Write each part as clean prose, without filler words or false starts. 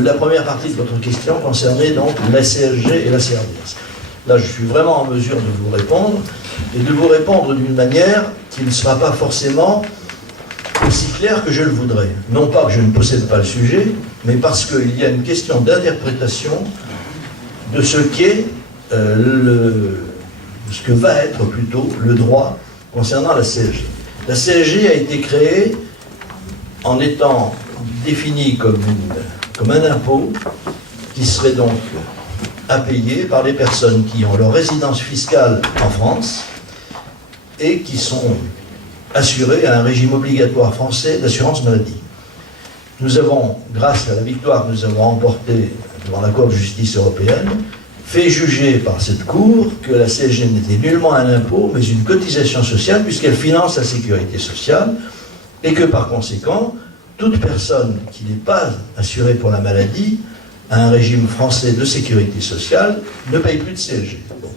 La première partie de votre question concernait donc la CSG et la CRDS. Là, je suis vraiment en mesure de vous répondre, et de vous répondre d'une manière qui ne sera pas forcément aussi claire que je le voudrais. Non pas que je ne possède pas le sujet, mais parce qu'il y a une question d'interprétation de ce qu'est ce que va être plutôt le droit concernant la CSG. La CSG a été créée en étant définie comme un impôt qui serait donc à payer par les personnes qui ont leur résidence fiscale en France et qui sont assurées à un régime obligatoire français d'assurance maladie. Nous avons, grâce à la victoire que nous avons remportée devant la Cour de justice européenne, fait juger par cette Cour que la CSG n'était nullement un impôt, mais une cotisation sociale, puisqu'elle finance la sécurité sociale, et que par conséquent, toute personne qui n'est pas assurée pour la maladie à un régime français de sécurité sociale ne paye plus de CSG. Bon.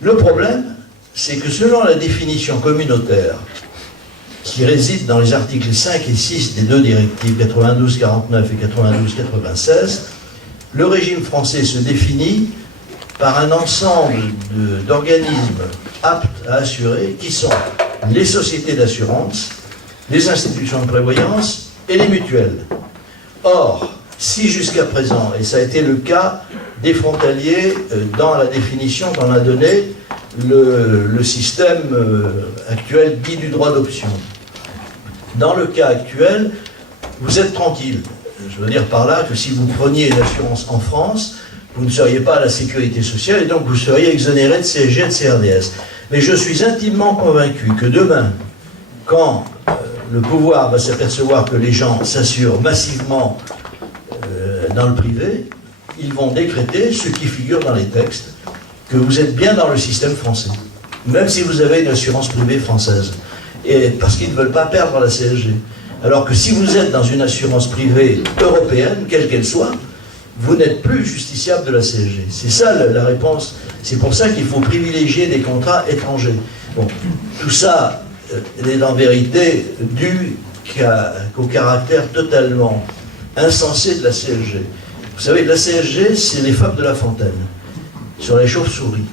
Le problème, c'est que selon la définition communautaire qui réside dans les articles 5 et 6 des deux directives 92-49 et 92-96, le régime français se définit par un ensemble d'organismes aptes à assurer qui sont les sociétés d'assurance, les institutions de prévoyance et les mutuelles. Or, si jusqu'à présent, et ça a été le cas des frontaliers dans la définition qu'en a donné le système actuel dit du droit d'option, dans le cas actuel, vous êtes tranquille. Je veux dire par là que si vous preniez l'assurance en France, vous ne seriez pas à la sécurité sociale et donc vous seriez exonéré de CSG et de CRDS. Mais je suis intimement convaincu que demain, quand le pouvoir va s'apercevoir que les gens s'assurent massivement dans le privé, ils vont décréter ce qui figure dans les textes, que vous êtes bien dans le système français, même si vous avez une assurance privée française, et parce qu'ils ne veulent pas perdre la CSG. Alors que si vous êtes dans une assurance privée européenne, quelle qu'elle soit, vous n'êtes plus justiciable de la CSG. C'est ça la réponse. C'est pour ça qu'il faut privilégier des contrats étrangers. Bon, tout ça est en vérité dû qu'au caractère totalement insensé de la CSG. Vous savez, la CSG, c'est les fables de La Fontaine, sur les chauves-souris.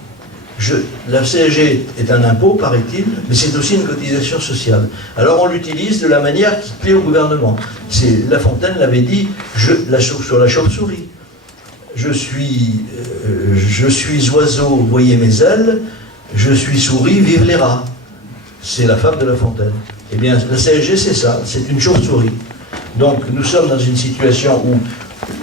La CSG est un impôt, paraît-il, mais c'est aussi une cotisation sociale. Alors on l'utilise de la manière qui plaît au gouvernement. La Fontaine l'avait dit sur la chauve-souris. Je suis oiseau, voyez mes ailes, je suis souris, vive les rats. C'est la fable de La Fontaine. Eh bien, la CSG, c'est ça, c'est une chauve-souris. Donc, nous sommes dans une situation où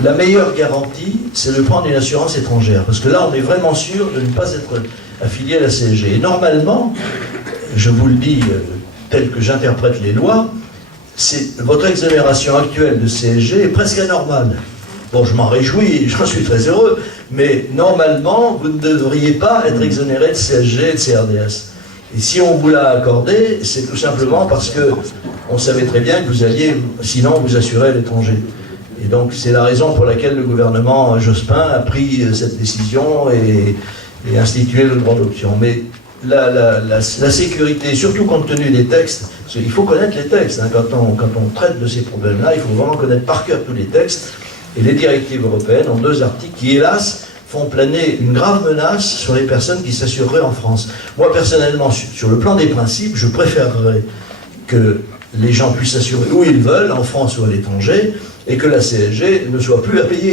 la meilleure garantie, c'est de prendre une assurance étrangère. Parce que là, on est vraiment sûr de ne pas être affilié à la CSG. Et normalement, je vous le dis tel que j'interprète les lois, votre exonération actuelle de CSG est presque anormale. Bon, je m'en réjouis, j'en suis très heureux, mais normalement, vous ne devriez pas être exonéré de CSG et de CRDS. Et si on vous l'a accordé, c'est tout simplement parce que on savait très bien que vous alliez, sinon, vous assurer à l'étranger. Et donc, c'est la raison pour laquelle le gouvernement Jospin a pris cette décision et institué le droit d'option. Mais la sécurité, surtout compte tenu des textes, parce qu'il faut connaître les textes, hein, quand on traite de ces problèmes-là, il faut vraiment connaître par cœur tous les textes. Et les directives européennes ont deux articles qui, hélas, font planer une grave menace sur les personnes qui s'assureraient en France. Moi, personnellement, sur le plan des principes, je préférerais que les gens puissent s'assurer où ils veulent, en France ou à l'étranger, et que la CSG ne soit plus à payer.